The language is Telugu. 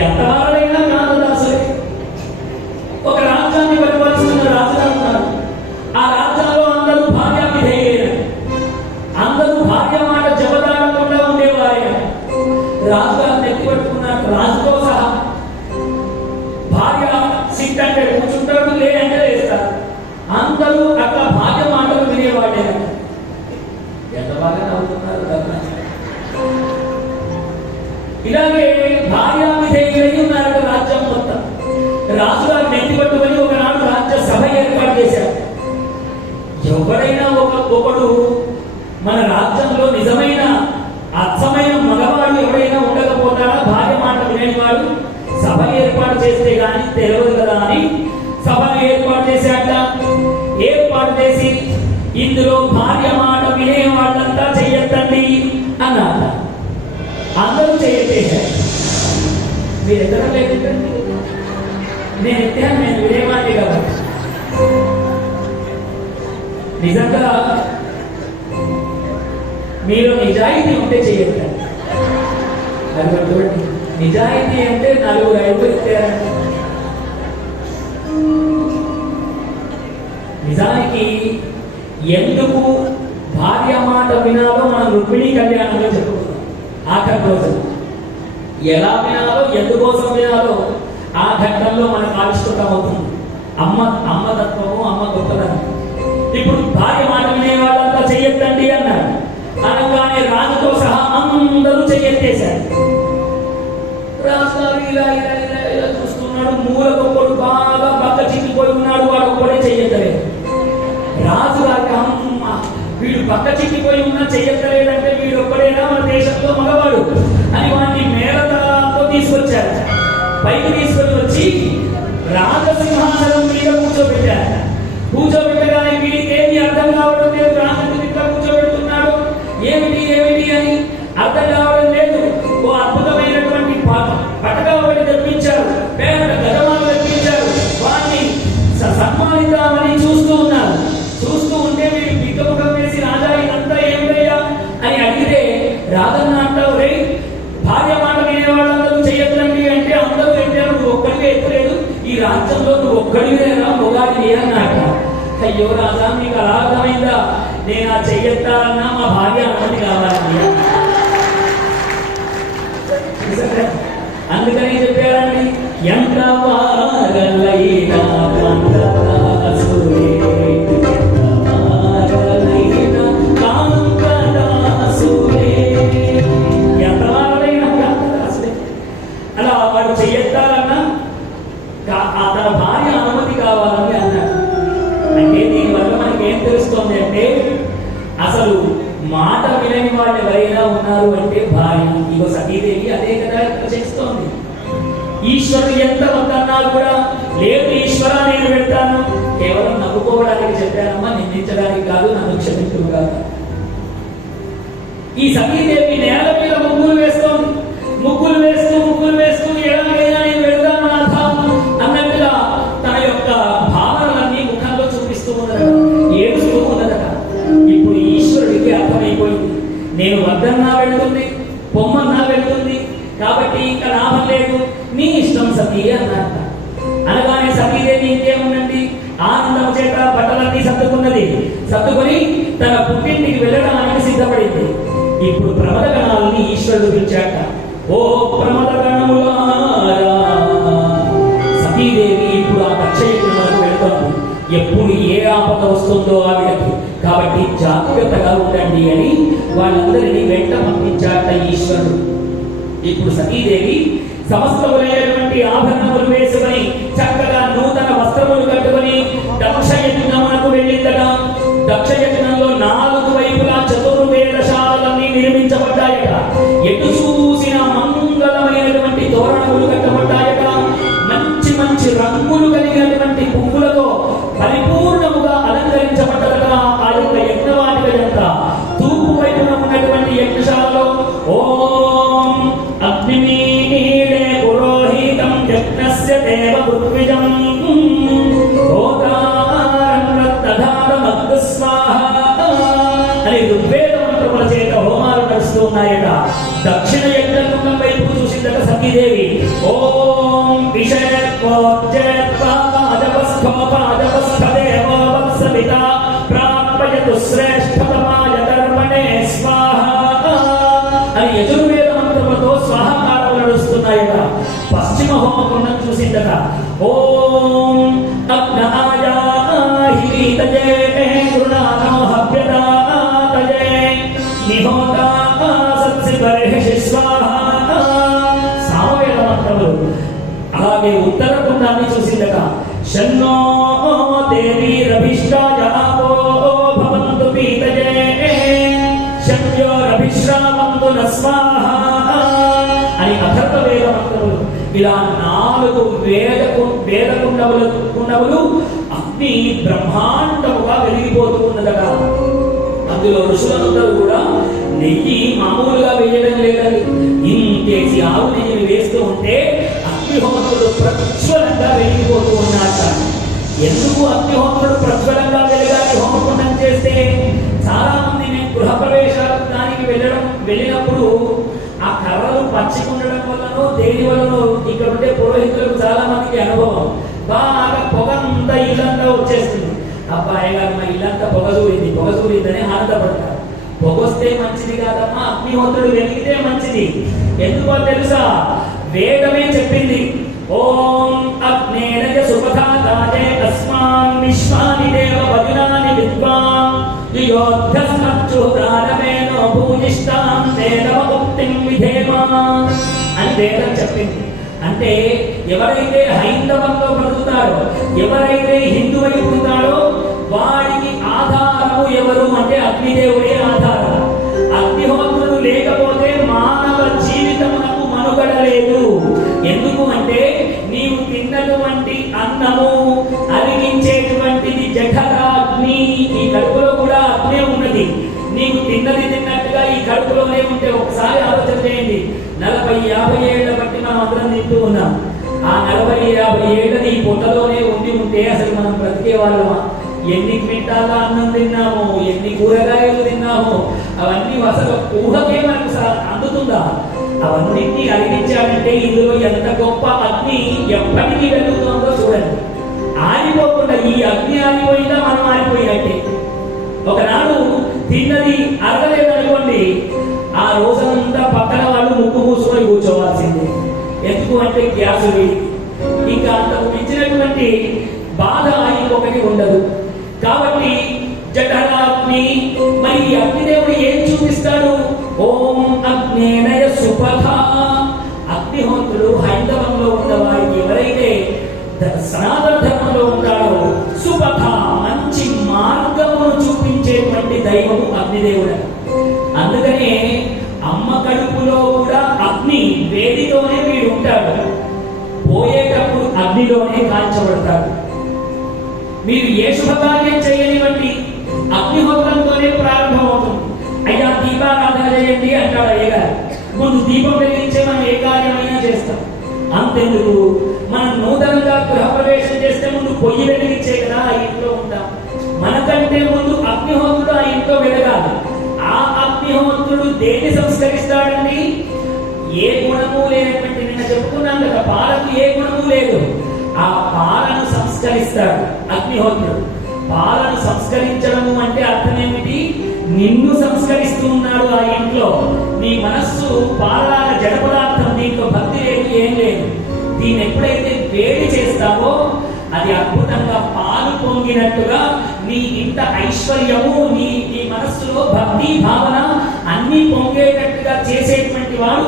ఎంతవారైనా కామదాసులే ఒక రాజ్యాన్ని పరిపాలిస్తున్న రాజుగా ఉన్నారు. ఆ రాజ్యంలో అందరూ భార్య విధేయులే అందరూ భార్య మాట జబదాడకుండా ఉండేవారే. రాజుగారు నెక్కి పట్టుకున్నారు రాజుతో సహా భార్య సిట్ అంటే కూర్చుంటాడు లేదంటే లేస్తారు అందరూ అక్క భార్య మాటలు వినేవాడే ఎంత బాగా నవ్వుతున్నారు ఇలాగే భార్య రాజుగారు నెత్తిపట్టుకుని ఒకనాడు రాజ్య సభ ఏర్పాటు చేశారు. ఎవరైనా ఒక ఒకడు మన రాజ్యంలో నిజమైన అచ్చమైన మగవాడు ఎవరైనా ఉండకపోతారా భార్య మాట వినేవాడు సభ ఏర్పాటు చేస్తే కానీ తెలియదు కదా అని సభను ఏర్పాటు చేశాట ఏర్పాటు చేసి ఇందులో భార్య మాట వినే వాళ్ళంతా చెయ్యొద్దండి అన్నారు అందరూ చేయట్లేదు మీరు ఎక్కడ లేదండి నేను ఎత్తాను నేను వినేవాడిని కదా. నిజంగా మీరు నిజాయితీ ఉంటే చేయొద్దు అది చూడండి. నిజాయితీ అంటే నలుగురు ఐదు ఎత్తారండి నిజానికి ఎందుకు భార్య మాట వినాలో మనం రుక్మిణీ కళ్యాణంలో చెప్పుకుంటాం. ఆఖరి రోజు. ఎలా వినాలో ఎందుకోసం వినాలో ఆ ఘట్టంలో మనకు ఆవిష్కృతం అవుతుంది. అమ్మ అమ్మ తత్వము అమ్మ గొప్పదనం ఇప్పుడు భార్య మాట వినే వాళ్ళంతా చెయ్యొద్దండి అన్నారు. అనగానే రాజుతో సహా అందరూ చెయ్యెత్తేశారు రాజుగారు ఇలా ఇలా ఇలా ఇలా చూస్తున్నాడు. మూలకొక్కడు బాగా పక్క చిక్కిపోయి ఉన్నాడు. వాడు ఒక్కడే చెయ్యట్లేదు రాజు అమ్మ వీడు పక్క చిక్కిపోయి ఉన్నా చెయ్యట్లేదంటే పైకి తీసుకొని వచ్చి రాజసింహాసనం మీద కూర్చోబెట్టారు. కూర్చోబెట్టగానే వీడికి ఏమి అర్థం కావడం లేదు. రాజు కూర్చోబెడుతున్నాడు. ఏమిటి ఏమిటి అని అర్థం కావడం లేదు. ఓ అద్భుతమైనటువంటి అయ్యో రాజా మీకు అలా అర్థమైందా నేను ఆ చెయ్యెత్తాలన్నా మా భార్య అనుమతి కావాలని అందుకని చెప్పారండి ఎంత వారలైనా ఈశ్వరుడు ఎంత వద్దన్నా కూడా లేదు ఈశ్వర నేను వెళ్తాను. కేవలం నవ్వుకోవడానికి చెప్పానమ్మా నిందించడానికి కాదు నన్ను క్షమించు కాదు. ఈ సతీదేవి నేల మీద ముగ్గులు వేస్తోంది. నీ ఇష్టం సతీ అన్నారు అనగానే సతీదేవి ఇంకేముందండి ఆనందం చేత బట్టలన్నీ సర్దుకున్నది. సర్దుకొని తన పుట్టింటికి వెళ్ళడానికి సిద్ధపడింది. ఇప్పుడు ప్రమద గణాలని ఈశ్వరుడు పిలిచాట ఓ ప్రమద గణములారా సతీదేవి ఇప్పుడు ఆ దక్షయజ్ఞములకు వెళ్తోంది. ఎప్పుడు ఏ ఆపద వస్తుందో ఆవిడకి. కాబట్టి జాగ్రత్తగా ఉండండి అని వాళ్ళందరినీ వెంట పంపించాట ఈశ్వరుడు. ఇప్పుడు సతీదేవి సమస్తములైనటువంటి ఆభరణములు వేసుకొని చక్కగా నూతన వస్త్రములు కట్టుకొని దక్షయజ్ఞమునకు ఉన్నాయట దక్షిణ యజ్ఞముఖం వైపు చూసిందట సతీదేవి. ఓం విషయత్వోజత్వాదవస్థోపాదవస్థదేవోత్సవిత ప్రాప్యతు శ్రేష్ఠతమాయ దర్పణే స్వాహ. అని యజుర్వేద ఓం అగ్నాయాహితజే నిహోతా సత్సి బర్హిషి స్వాహ సామవేద మంత్రములు అలాగే ఉత్తర కుండాన్ని చూసిందట షన్నో దేవి రభిష్టాయ ఆపో భవంతు పీతజే శక్యో రభిశ్రామంతు న అని అథర్వ వేద మంత్రములు ఇలా నాలుగు వేద కు- వేద కుండములు కుండములు అగ్ని బ్రహ్మాండముగా వెలిగిపోతూ ఉన్నదట. అందులో ఋషులందరూ కూడా నెయ్యి మామూలుగా వేయడం లేదని ఇంకేసి ఆవు నెయ్యిని వేస్తూ ఉంటే అగ్నిహోత్రుడు ప్రజ్వలంగా వెలిగిపోతూ ఉన్నాట ఎందుకు అగ్నిహోత్రుడు ప్రజ్వలంగా వెలగాలి హోమకుండం చేస్తే? చాలా మంది నేను దానికి వెళ్ళడం వెళ్ళినప్పుడు ఆ కర్రలు పచ్చిగా ఉండడం వల్లనో దేని వల్లనో ఇక్కడ ఉండే పురోహితులకు చాలా మందికి అనుభవం. బాగా పొగంతా ఇల్లంతా వచ్చేస్తుంది. అబ్బాయి గారు మా ఇల్లంతా పొగ పొగదూరింది పొగదూరిందని ఆనందపడతారు. పొగొస్తే మంచిది కాదమ్మా అగ్నిహోత్రుడు వెలిగితే మంచిది. ఎందుకో తెలుసా? వేదమే చెప్పింది ఓం అగ్నేరజ సుపథాతాజే అస్మాన్ విశ్వాని దేవ వదినాని విద్వాన్ యోధ్యస్మచ్చుదానమేనో భూయిష్టాం దేవ ఉక్తిం విధేమా. అని వేదం చెప్పింది. అంటే ఎవరైతే హైందవంలో బ్రతుకుతారో ఎవరైతే హిందువై పుడతారో వారికి ఎవరు అంటే అగ్నిదేవుడే ఆధారం. అగ్నిహోత్రుడు లేకపోతే మానవ జీవితమునకు మనుగడ లేదు ఎందుకు అంటే నీవు తిన్నటువంటి అన్నము అరిగించేటువంటిది జఠరాగ్ని ఈ కడుపులో కూడా అగ్నే ఉన్నది. నీకు తిన్నది తిన్నట్టుగా ఈ కడుపులోనే ఉంటే ఒకసారి ఆలోచన చేయండి. నలభై యాభై ఏళ్ళ బట్టి మనం అందరం తింటూ ఉన్నాం. ఆ నలభై యాభై ఏళ్ళని ఈ పొట్టలోనే ఉండి ఉంటే అసలు మనం బ్రతికే వాళ్ళమా? ఎన్ని క్వింటాల అన్నం తిన్నాము ఎన్ని కూరగాయలు తిన్నాము అవన్నీ అసలు ఊహకే మనకు అందుతుందా? అవన్నిటినీ అరిగించాలంటే ఇందులో ఎంత గొప్ప అగ్ని ఎప్పటికీ వెలుగుతుందో చూడండి. ఆరిపోకుండా ఈ అగ్ని ఆగిపోయిందా మనం ఆగిపోయినట్టే ఒకనాడు తిన్నది అరగలేదనుకోండి ఆ రోజంతా పక్కన వాళ్ళు ముక్కు మూసుకొని కూర్చోవాల్సిందే. ఎందుకు అంటే గ్యాస్ ఇంకా అంతకు మించినటువంటి బాధ ఇంకొకటి ఉండదు. కాబట్టి జఠరాగ్ని మరి అగ్నిదేవుడు ఏం చూపిస్తాడు? ఓం అగ్నేనయ సుపథ. అగ్నిహోత్రుడు హైందవంలో ఉన్న వారికి ఎవరైతే సనాతన ధర్మంలో ఉంటాడో సుపథ మంచి మార్గమును చూపించేటువంటి దైవము అగ్నిదేవుడు. అందుకనే అమ్మ కడుపులో కూడా అగ్ని వేడితోనే వీడు ఉంటాడు పోయేటప్పుడు అగ్నిలోనే కాల్చబడతాడు. ఏ శుభకార్యం చేయనివ్వండి అగ్నిహోత్రంతోనే ప్రారంభమవుతుంది. అయ్యా దీపారాధన చేయండి అంటాడు అయ్యగారు. ముందు దీపం వెలిగించే మనం ఏ కార్యమైనా చేస్తాం. అంతెందుకు? మనం నూతనంగా గృహప్రవేశం చేస్తే ముందు పొయ్యి వెలిగించే కదా ఆ ఇంట్లో ఉంటాం. మనకంటే ముందు అగ్నిహోత్రుడు ఆ ఇంట్లో వెలగాలి. ఆ అగ్నిహోత్రుడు దేన్ని సంస్కరిస్తాడండి? ఏ గుణము లేనటువంటి నిన్న చెప్పుకున్నాం కదా పాలకు ఏ గుణము లేదు. ఆ పాలను సంస్కరిస్తాడు అగ్నిహోత్రుడు. పాలను సంస్కరించడము అంటే అర్థం ఏమిటి? నిన్ను సంస్కరిస్తూ ఉన్నాడు ఆ ఇంట్లో. నీ మనస్సు పాలాల జడ పదార్థం దీంట్లో భక్తి లేదు ఏం లేదు. దీన్ని ఎప్పుడైతే వేడి చేస్తావో అది అద్భుతంగా పాలు పొంగినట్టుగా నీ ఇంత ఐశ్వర్యము నీ నీ మనస్సులో భక్తి భావన అన్ని పొంగేటట్టుగా చేసేటువంటి వాడు